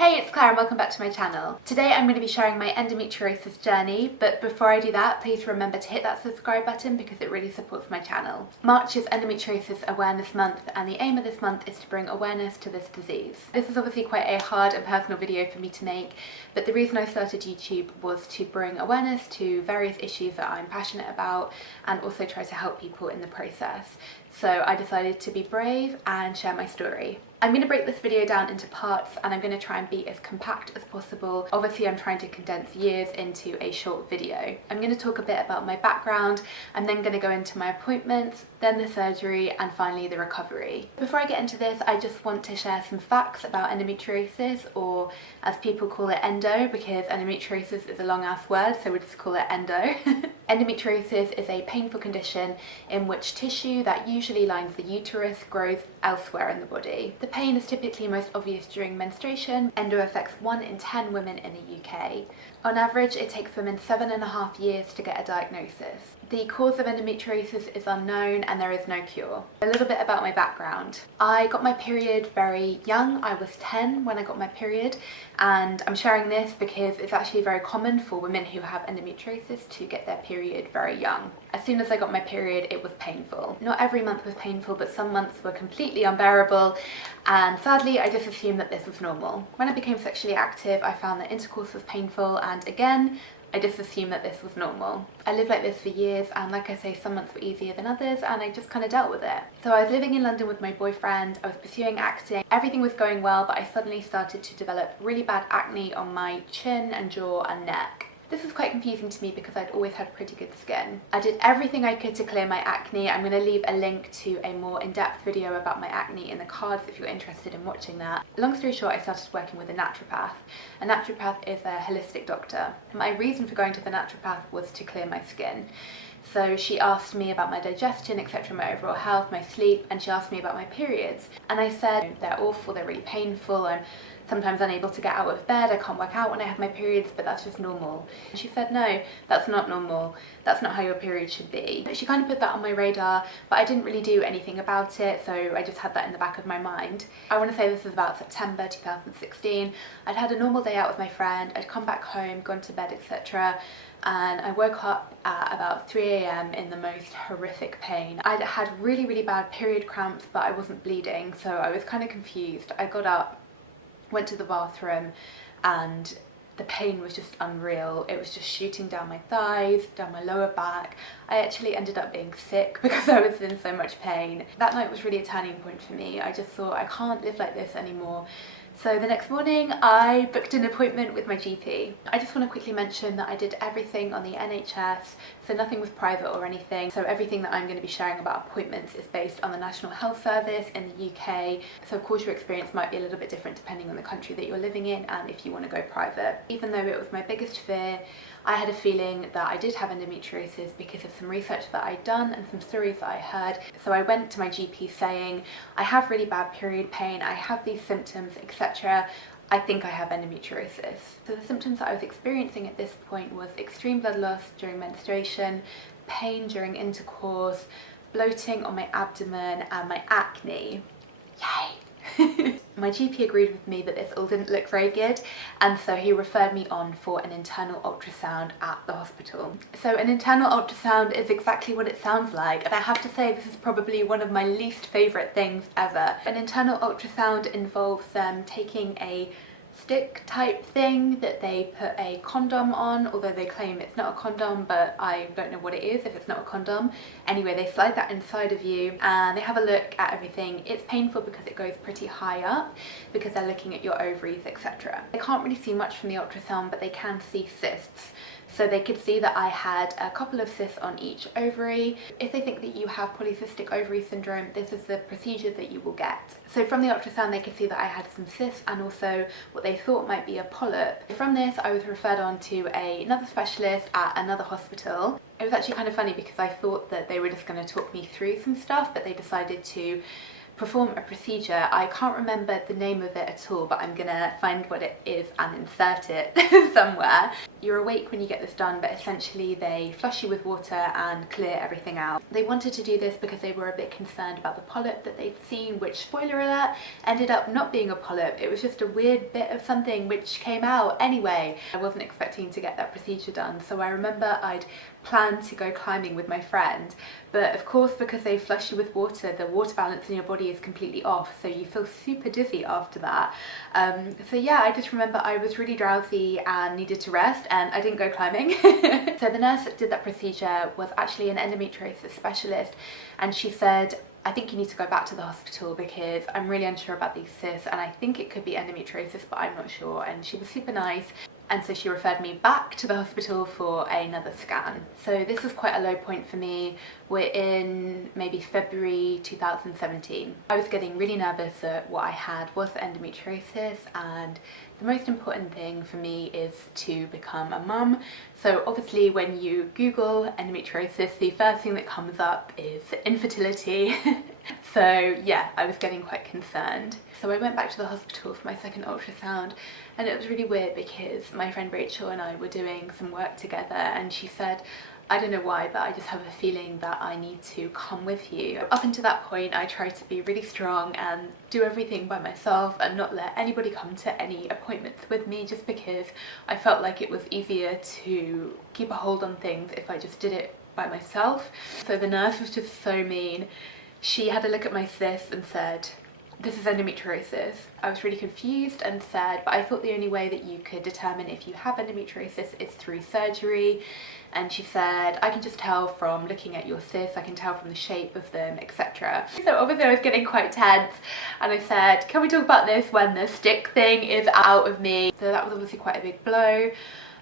Hey, it's Claire and welcome back to my channel. Today I'm going to be sharing my endometriosis journey, but before I do that, please remember to hit that subscribe button because it really supports my channel. March is Endometriosis Awareness Month and the aim of this month is to bring awareness to this disease. This is obviously quite a hard and personal video for me to make, but the reason I started YouTube was to bring awareness to various issues that I'm passionate about and also try to help people in the process. So I decided to be brave and share my story. I'm going to break this video down into parts and I'm going to try and be as compact as possible. Obviously I'm trying to condense years into a short video. I'm going to talk a bit about my background, I'm then going to go into my appointments, then the surgery and finally the recovery. Before I get into this, I just want to share some facts about endometriosis, or as people call it, endo, because endometriosis is a long ass word, so we'll just call it endo. Endometriosis is a painful condition in which tissue that usually lines the uterus grows elsewhere in the body. The pain is typically most obvious during menstruation. Endo affects 1 in 10 women in the UK. On average, it takes women 7.5 years to get a diagnosis. The cause of endometriosis is unknown and there is no cure. A little bit about my background. I got my period very young. I was 10 when I got my period, and I'm sharing this because it's actually very common for women who have endometriosis to get their period very young. As soon as I got my period, it was painful. Not every month was painful, but some months were completely unbearable, and sadly I just assumed that this was normal. When I became sexually active, I found that intercourse was painful, and again, I just assumed that this was normal. I lived like this for years, and like I say, some months were easier than others and I just kind of dealt with it. So I was living in London with my boyfriend, I was pursuing acting, everything was going well, but I suddenly started to develop really bad acne on my chin and jaw and neck. This was quite confusing to me because I'd always had pretty good skin. I did everything I could to clear my acne. I'm going to leave a link to a more in-depth video about my acne in the cards if you're interested in watching that. Long story short, I started working with a naturopath. A naturopath is a holistic doctor. My reason for going to the naturopath was to clear my skin. So she asked me about my digestion, etc., my overall health, my sleep, and she asked me about my periods. And I said, they're awful, they're really painful, I'm sometimes unable to get out of bed, I can't work out when I have my periods, but that's just normal. And she said, no, that's not normal, that's not how your period should be. She kind of put that on my radar, but I didn't really do anything about it, so I just had that in the back of my mind. I want to say this was about September 2016. I'd had a normal day out with my friend, I'd come back home, gone to bed, etc., and I woke up at about 3 AM in the most horrific pain. I'd had really bad period cramps, but I wasn't bleeding, so I was kind of confused. I got up, went to the bathroom, and the pain was just unreal. It was just shooting down my thighs, down my lower back. I actually ended up being sick because I was in so much pain. That night was really a turning point for me. I just thought, I can't live like this anymore. So the next morning I booked an appointment with my GP. I just want to quickly mention that I did everything on the NHS, so nothing was private or anything. So everything that I'm going to be sharing about appointments is based on the National Health Service in the UK. So of course your experience might be a little bit different depending on the country that you're living in and if you want to go private. Even though it was my biggest fear, I had a feeling that I did have endometriosis because of some research that I'd done and some stories that I heard. So I went to my GP saying, I have really bad period pain, I have these symptoms, etc. I think I have endometriosis. So the symptoms that I was experiencing at this point was extreme blood loss during menstruation, pain during intercourse, bloating on my abdomen and my acne. Yay! My GP agreed with me that this all didn't look very good, and so he referred me on for an internal ultrasound at the hospital. So an internal ultrasound is exactly what it sounds like, and I have to say this is probably one of my least favourite things ever. An internal ultrasound involves them taking a stick type thing that they put a condom on, although they claim it's not a condom, but I don't know what it is if it's not a condom. Anyway, they slide that inside of you and they have a look at everything. It's painful because it goes pretty high up because they're looking at your ovaries, etc. They can't really see much from the ultrasound, but they can see cysts. So they could see that I had a couple of cysts on each ovary. If they think that you have polycystic ovary syndrome, this is the procedure that you will get. So from the ultrasound they could see that I had some cysts and also what they thought might be a polyp. From this I was referred on to another specialist at another hospital. It was actually kind of funny because I thought that they were just going to talk me through some stuff, but they decided to perform a procedure. I can't remember the name of it at all, but I'm gonna find what it is and insert it somewhere. You're awake when you get this done, but essentially they flush you with water and clear everything out. They wanted to do this because they were a bit concerned about the polyp that they'd seen, which, spoiler alert, ended up not being a polyp. It was just a weird bit of something which came out anyway. I wasn't expecting to get that procedure done, so I remember I'd planned to go climbing with my friend, but of course because they flush you with water, the water balance in your body is completely off, so you feel super dizzy after that. So yeah, I just remember I was really drowsy and needed to rest, and I didn't go climbing. So the nurse that did that procedure was actually an endometriosis specialist, and she said, I think you need to go back to the hospital because I'm really unsure about these cysts, and I think it could be endometriosis, but I'm not sure. And she was super nice, and so she referred me back to the hospital for another scan. So this was quite a low point for me. We're in maybe February 2017. I was getting really nervous that what I had was endometriosis, and the most important thing for me is to become a mum. So obviously when you Google endometriosis, the first thing that comes up is infertility. So yeah, I was getting quite concerned. So I went back to the hospital for my second ultrasound, and it was really weird because my friend Rachel and I were doing some work together, and she said, I don't know why, but I just have a feeling that I need to come with you. Up until that point, I tried to be really strong and do everything by myself and not let anybody come to any appointments with me, just because I felt like it was easier to keep a hold on things if I just did it by myself. So the nurse was just so mean. She had a look at my cyst and said, this is endometriosis. I was really confused and said, but I thought the only way that you could determine if you have endometriosis is through surgery. And she said, I can just tell from looking at your cysts, I can tell from the shape of them, etc. So obviously I was getting quite tense, and I said, can we talk about this when the stick thing is out of me? So that was obviously quite a big blow.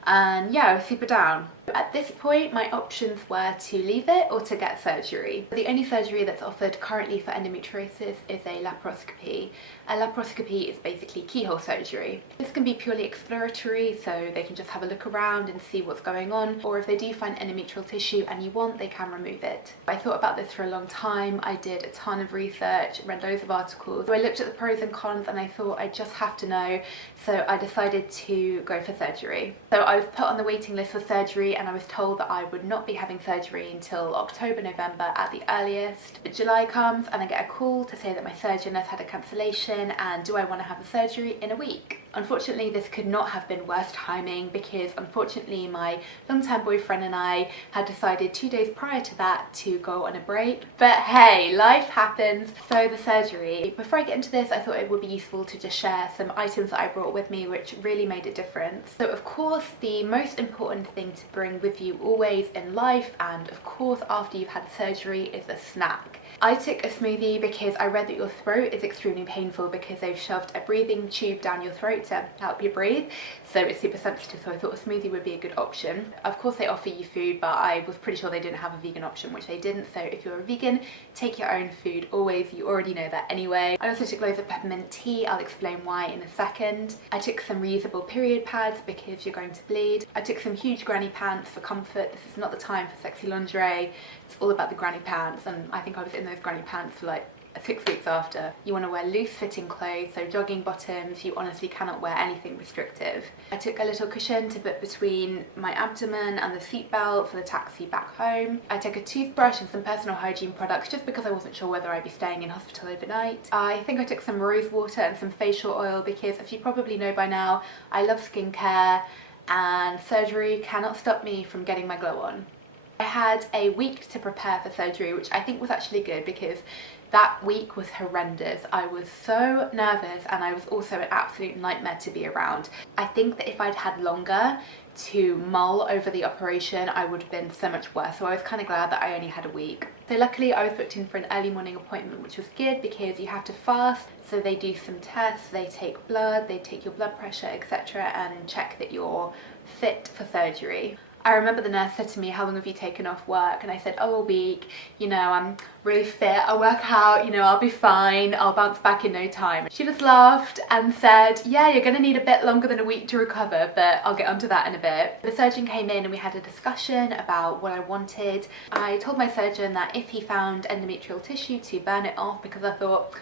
And yeah, I was super down. At this point, my options were to leave it or to get surgery. The only surgery that's offered currently for endometriosis is a laparoscopy. A laparoscopy is basically keyhole surgery. This can be purely exploratory, so they can just have a look around and see what's going on, or if they do find endometrial tissue and you want, they can remove it. I thought about this for a long time. I did a ton of research, read loads of articles. So I looked at the pros and cons, and I thought I just have to know, so I decided to go for surgery. So I was put on the waiting list for surgery, and I was told that I would not be having surgery until October, November at the earliest. But July comes and I get a call to say that my surgeon has had a cancellation, and do I want to have a surgery in a week? Unfortunately, this could not have been worse timing, because unfortunately my long-term boyfriend and I had decided 2 days prior to that to go on a break. But hey, life happens. So the surgery. Before I get into this, I thought it would be useful to just share some items that I brought with me which really made a difference. So of course, the most important thing to bring with you always in life, and of course after you've had surgery, is a snack. I took a smoothie because I read that your throat is extremely painful because they've shoved a breathing tube down your throat to help you breathe, so it's super sensitive, so I thought a smoothie would be a good option. Of course they offer you food, but I was pretty sure they didn't have a vegan option, which they didn't, so if you're a vegan, take your own food always. You already know that anyway. I also took loads of peppermint tea. I'll explain why in a second. I took some reusable period pads because you're going to bleed. I took some huge granny pants for comfort. This is not the time for sexy lingerie. It's all about the granny pants, and I think I was in those granny pants for like 6 weeks after. You want to wear loose fitting clothes, so jogging bottoms. You honestly cannot wear anything restrictive. I took a little cushion to put between my abdomen and the seatbelt for the taxi back home. I took a toothbrush and some personal hygiene products just because I wasn't sure whether I'd be staying in hospital overnight. I think I took some rose water and some facial oil because, as you probably know by now, I love skincare, and surgery cannot stop me from getting my glow on. I had a week to prepare for surgery, which I think was actually good because that week was horrendous. I was so nervous, and I was also an absolute nightmare to be around. I think that if I'd had longer to mull over the operation, I would have been so much worse, so I was kind of glad that I only had a week. So luckily I was booked in for an early morning appointment, which was good because you have to fast, so they do some tests, they take blood, they take your blood pressure, etc., and check that you're fit for surgery. I remember the nurse said to me, how long have you taken off work? And I said, oh, a week. You know, I'm really fit, I'll work out, you know, I'll be fine, I'll bounce back in no time. She just laughed and said, yeah, you're gonna need a bit longer than a week to recover, but I'll get onto that in a bit. The surgeon came in and we had a discussion about what I wanted. I told my surgeon that if he found endometrial tissue, to burn it off, because I thought,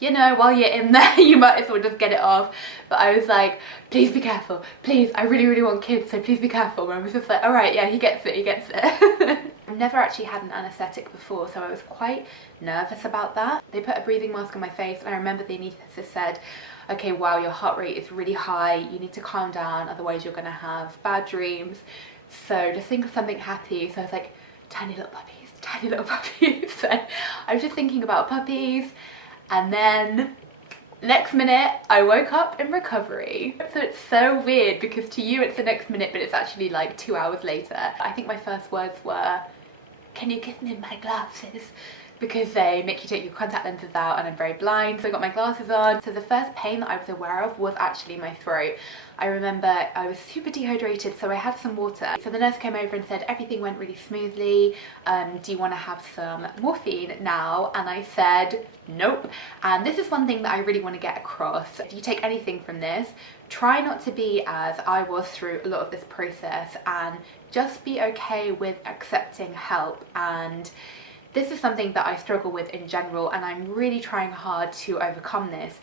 you know, while you're in there, you might as well just get it off. But I was like, please be careful, please, I really, really want kids, so please be careful. And I was just like, all right, yeah, he gets it, he gets it. I've never actually had an anaesthetic before, so I was quite nervous about that. They put a breathing mask on my face, and I remember the anaesthetist said, okay, wow, your heart rate is really high, you need to calm down, otherwise you're gonna have bad dreams. So just think of something happy. So I was like, tiny little puppies, tiny little puppies. So I was just thinking about puppies. And then next minute I woke up in recovery. So it's so weird because to you it's the next minute, but it's actually like 2 hours later. I think my first words were, can you give me my glasses? Because they make you take your contact lenses out and I'm very blind, so I got my glasses on. So the first pain that I was aware of was actually my throat. I remember I was super dehydrated, so I had some water. So the nurse came over and said, everything went really smoothly. Do you want to have some morphine now? And I said, nope. And this is one thing that I really want to get across. If you take anything from this, try not to be as I was through a lot of this process, and just be okay with accepting help. And this is something that I struggle with in general, and I'm really trying hard to overcome this,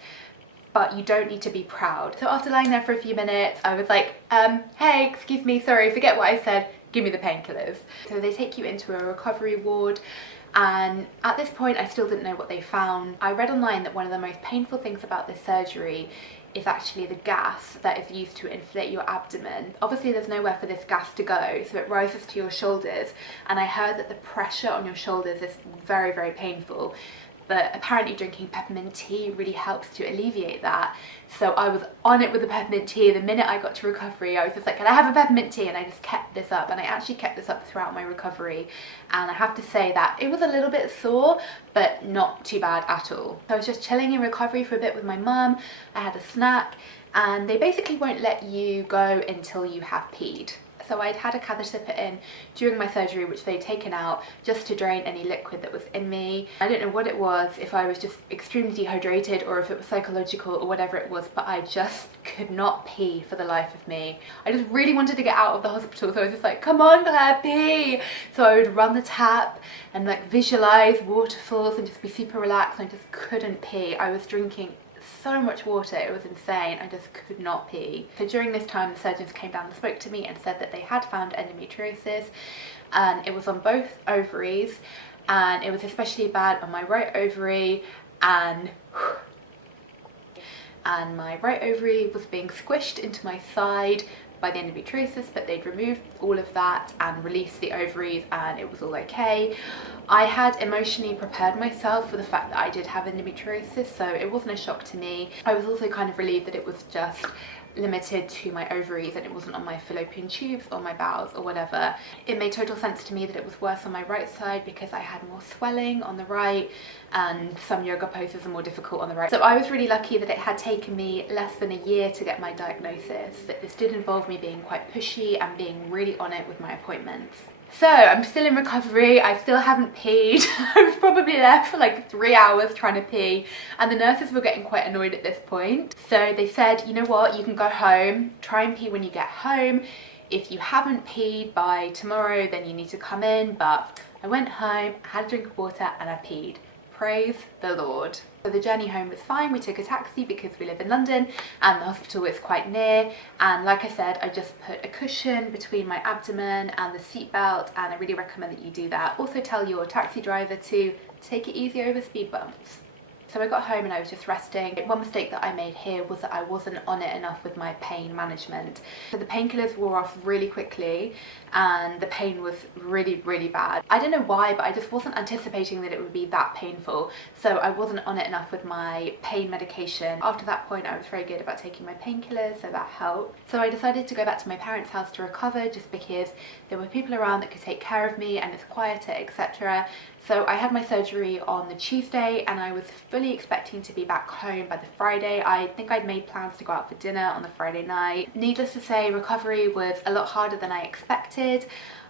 but you don't need to be proud. So after lying there for a few minutes, I was like, hey, excuse me, sorry, forget what I said, give me the painkillers. So they take you into a recovery ward, and at this point I still didn't know what they found. I read online that one of the most painful things about this surgery is actually the gas that is used to inflate your abdomen. Obviously there's nowhere for this gas to go, so it rises to your shoulders, and I heard that the pressure on your shoulders is very, very painful. But apparently drinking peppermint tea really helps to alleviate that. So I was on it with the peppermint tea. The minute I got to recovery, I was just like, can I have a peppermint tea? And I just kept this up, and I actually kept this up throughout my recovery. And I have to say that it was a little bit sore, but not too bad at all. So I was just chilling in recovery for a bit with my mum. I had a snack, and they basically won't let you go until you have peed. So I'd had a catheter put in during my surgery, which they'd taken out just to drain any liquid that was in me. I don't know what it was, if I was just extremely dehydrated or if it was psychological or whatever it was, but I just could not pee for the life of me. I just really wanted to get out of the hospital, so I was just like, come on Claire, pee! So I would run the tap and like visualize waterfalls and just be super relaxed, and I just couldn't pee. I was drinking so much water, it was insane. I just could not pee. So during this time the surgeons came down and spoke to me and said that they had found endometriosis, and it was on both ovaries, and it was especially bad on my right ovary, and my right ovary was being squished into my side by the endometriosis, but they'd removed all of that and released the ovaries, and it was all okay. I had emotionally prepared myself for the fact that I did have endometriosis, so it wasn't a shock to me. I was also kind of relieved that it was just limited to my ovaries and it wasn't on my fallopian tubes or my bowels or whatever. It made total sense to me that it was worse on my right side because I had more swelling on the right, and some yoga poses are more difficult on the right. So I was really lucky that it had taken me less than a year to get my diagnosis, but this did involve me being quite pushy and being really on it with my appointments. So I'm still in recovery, I still haven't peed. I was probably there for like 3 hours trying to pee, and the nurses were getting quite annoyed at this point. So they said, you know what, you can go home, try and pee when you get home. If you haven't peed by tomorrow, then you need to come in. But I went home, had a drink of water, and I peed. Praise the Lord. So the journey home was fine. We took a taxi because we live in London and the hospital is quite near, and like I said, I just put a cushion between my abdomen and the seatbelt, and I really recommend that you do that. Also tell your taxi driver to take it easy over speed bumps. So I got home and I was just resting. One mistake that I made here was that I wasn't on it enough with my pain management. So the painkillers wore off really quickly and the pain was really, really bad. I don't know why, but I just wasn't anticipating that it would be that painful. So I wasn't on it enough with my pain medication. After that point, I was very good about taking my painkillers, so that helped. So I decided to go back to my parents' house to recover, just because there were people around that could take care of me and it's quieter, etc. So I had my surgery on the Tuesday and I was fully fully expecting to be back home by the Friday. I think I'd made plans to go out for dinner on the Friday night. Needless to say, recovery was a lot harder than I expected.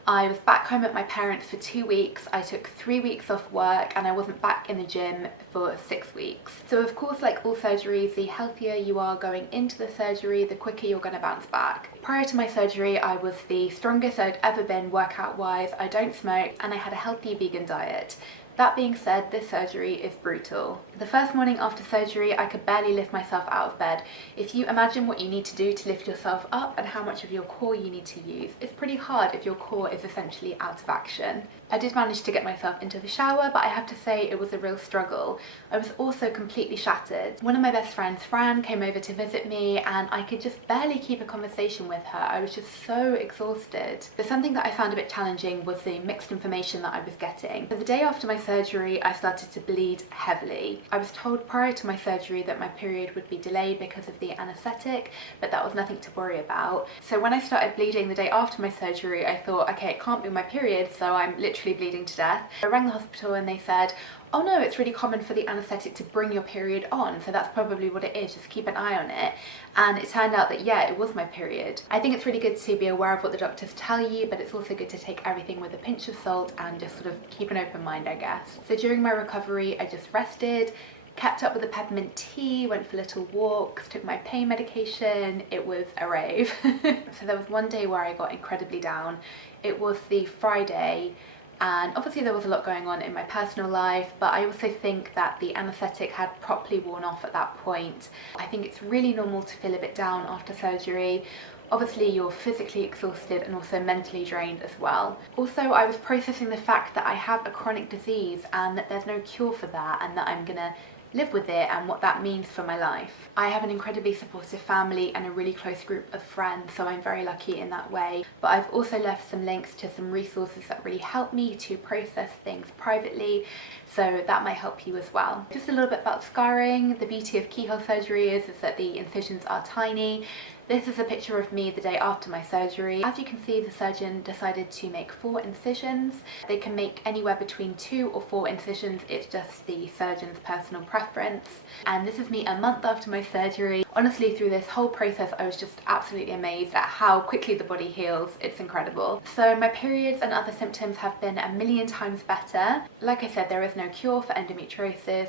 I was back home at my parents' for 2 weeks. I took 3 weeks off work and I wasn't back in the gym for 6 weeks. So of course, like all surgeries, the healthier you are going into the surgery, the quicker you're going to bounce back. Prior to my surgery, I was the strongest I'd ever been workout wise. I don't smoke and I had a healthy vegan diet. That being said, this surgery is brutal. The first morning after surgery, I could barely lift myself out of bed. If you imagine what you need to do to lift yourself up and how much of your core you need to use, it's pretty hard if your core is essentially out of action. I did manage to get myself into the shower, but I have to say it was a real struggle. I was also completely shattered. One of my best friends, Fran, came over to visit me and I could just barely keep a conversation with her. I was just so exhausted. So something that I found a bit challenging was the mixed information that I was getting. So the day after my surgery, I started to bleed heavily. I was told prior to my surgery that my period would be delayed because of the anaesthetic, but that was nothing to worry about. So when I started bleeding the day after my surgery, I thought, okay, it can't be my period, so I'm literally bleeding to death. I rang the hospital and they said, oh no, it's really common for the anaesthetic to bring your period on, so that's probably what it is, just keep an eye on it. And it turned out that yeah, it was my period. I think it's really good to be aware of what the doctors tell you, but it's also good to take everything with a pinch of salt and just sort of keep an open mind, I guess. So during my recovery, I just rested, kept up with the peppermint tea, went for little walks, took my pain medication. It was a rave. So there was one day where I got incredibly down. It was the Friday, and obviously there was a lot going on in my personal life, but I also think that the anaesthetic had properly worn off at that point. I think it's really normal to feel a bit down after surgery. Obviously you're physically exhausted and also mentally drained as well. Also, I was processing the fact that I have a chronic disease and that there's no cure for that, and that I'm gonna live with it and what that means for my life. I have an incredibly supportive family and a really close group of friends, so I'm very lucky in that way. But I've also left some links to some resources that really help me to process things privately, so that might help you as well. Just a little bit about scarring. The beauty of keyhole surgery is that the incisions are tiny. This is a picture of me the day after my surgery. As you can see, the surgeon decided to make 4 incisions. They can make anywhere between 2 or 4 incisions. It's just the surgeon's personal preference. And this is me a month after my surgery. Honestly, through this whole process, I was just absolutely amazed at how quickly the body heals. It's incredible. So my periods and other symptoms have been a million times better. Like I said, there is no cure for endometriosis.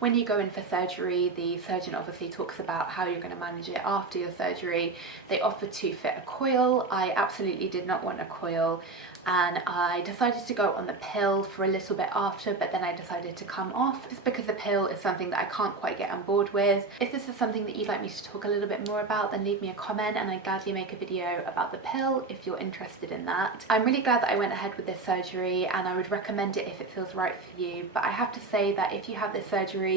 When you go in for surgery, the surgeon obviously talks about how you're going to manage it after your surgery. They offer to fit a coil. I absolutely did not want a coil, and I decided to go on the pill for a little bit after, but then I decided to come off just because the pill is something that I can't quite get on board with. If this is something that you'd like me to talk a little bit more about, then leave me a comment and I'd gladly make a video about the pill if you're interested in that. I'm really glad that I went ahead with this surgery, and I would recommend it if it feels right for you. But I have to say that if you have this surgery,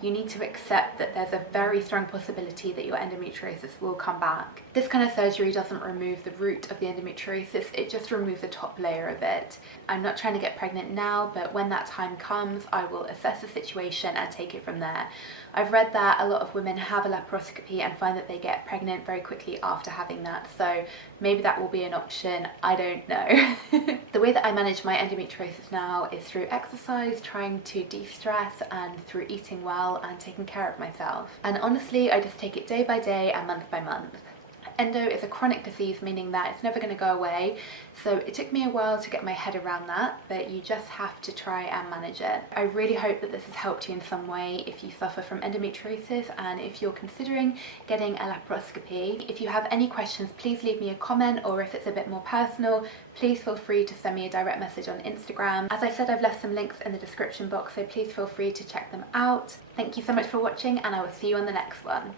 you need to accept that there's a very strong possibility that your endometriosis will come back. This kind of surgery doesn't remove the root of the endometriosis, it just removes the top layer of it. I'm not trying to get pregnant now, but when that time comes, I will assess the situation and take it from there. I've read that a lot of women have a laparoscopy and find that they get pregnant very quickly after having that, so maybe that will be an option, I don't know. The way that I manage my endometriosis now is through exercise, trying to de-stress, and through eating well and taking care of myself. And honestly, I just take it day by day and month by month. Endo is a chronic disease, meaning that it's never going to go away, so it took me a while to get my head around that, but you just have to try and manage it. I really hope that this has helped you in some way if you suffer from endometriosis and if you're considering getting a laparoscopy. If you have any questions, please leave me a comment, or if it's a bit more personal, please feel free to send me a direct message on Instagram. As I said, I've left some links in the description box, so please feel free to check them out. Thank you so much for watching, and I will see you on the next one.